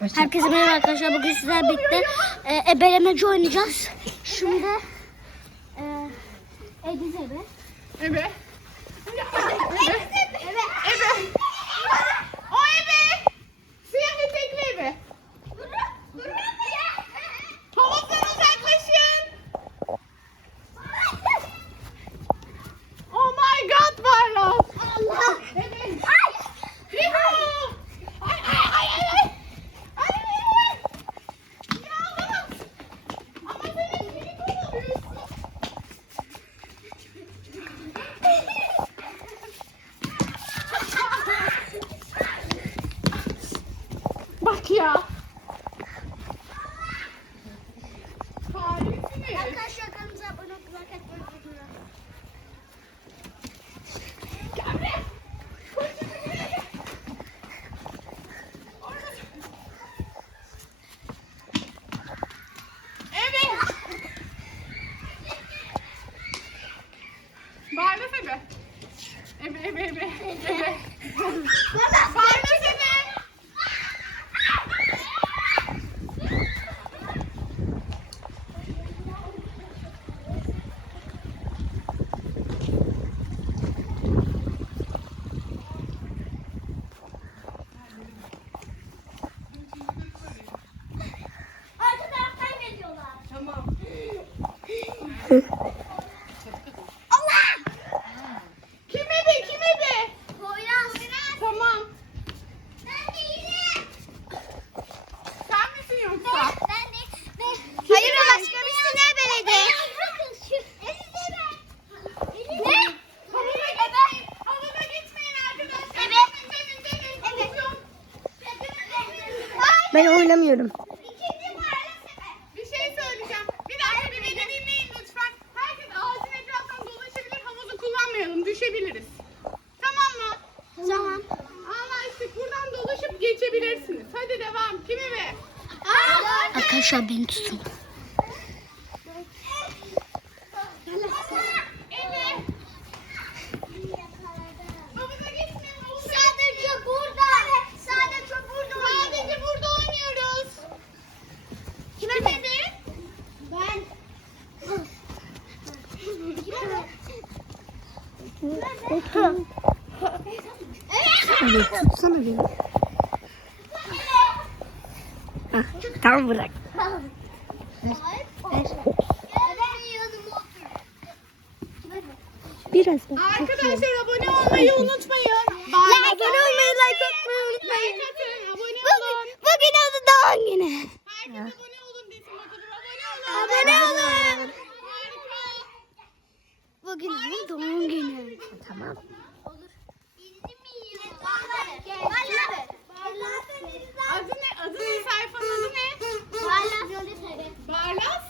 Herkese merhaba arkadaşlar. Bugün sizlerle birlikte e, ebelemeci oynayacağız. Şimdi e, Ediz. Ebe. Ebe. Bak ya. Ben oynamıyorum. Bir şey söyleyeceğim. Bir dakika bir beni dinleyin lütfen. Herkes ağacın etrafından dolaşabilir. Havuzu kullanmayalım. Düşebiliriz. Tamam mı? Tamam. Anlaştık. Buradan dolaşıp geçebilirsiniz. Hadi devam. Kim ebe? Arkadaşlar beni tutun. Evet, tutsana beni. Ah, tamam bırak. Biraz bak. Arkadaşlar abone olmayı unutmayın. Like abone olmayı, like atmayı unutmayın. Like atın, abone Bugün, olun. bugün adı doğum günü. Herkes abone olun desin bakalım. Abone olun. Abone olun. Harika. Bugün adı doğum günü. Tamam. Adı ne? Adı ne? Sayfanın adı ne? Barlas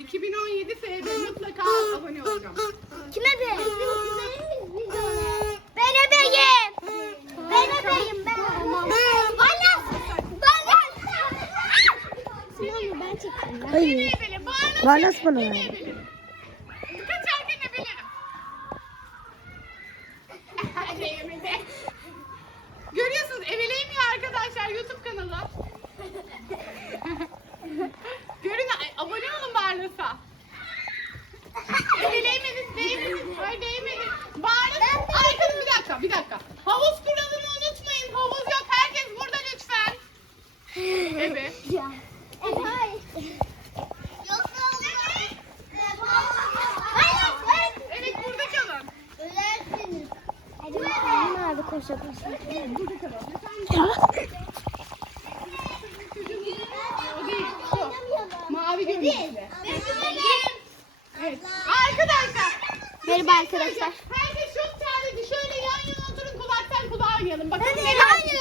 2017 FB. Mutlaka abone olacağım. Kime be? Ben ebeyim. Ben ebeyim ben. Bana. Tamam ben çektim. Ebele. Barlas Barlas bana seni Ebeleyemedi. Görüyorsunuz ebeleyemiyor arkadaşlar YouTube kanalı. Görün abone olun Barlas'a. Ebeleyemediniz, değmediniz, ay değmediniz. Barlas, arkadaşlar bir dakika, bir dakika. Havuz kuralını unutmayın. Havuz yok, herkes burada lütfen. Evet. Evet burada kalın. Nerede koşa koşa? Burada kalın. O değil, şu. Mavi görüntülü. Evet. Arkadaşlar. Merhaba arkadaşlar. Herkes çok terledi. Şöyle yan yana oturun kulaktan kulağa oynayalım. Bakın Hadi, hayır.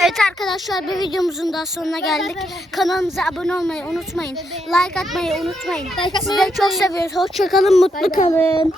Evet arkadaşlar bir videomuzun daha sonuna geldik. Kanalımıza abone olmayı unutmayın. Like atmayı unutmayın. Sizleri çok seviyoruz. Hoşçakalın, mutlu kalın.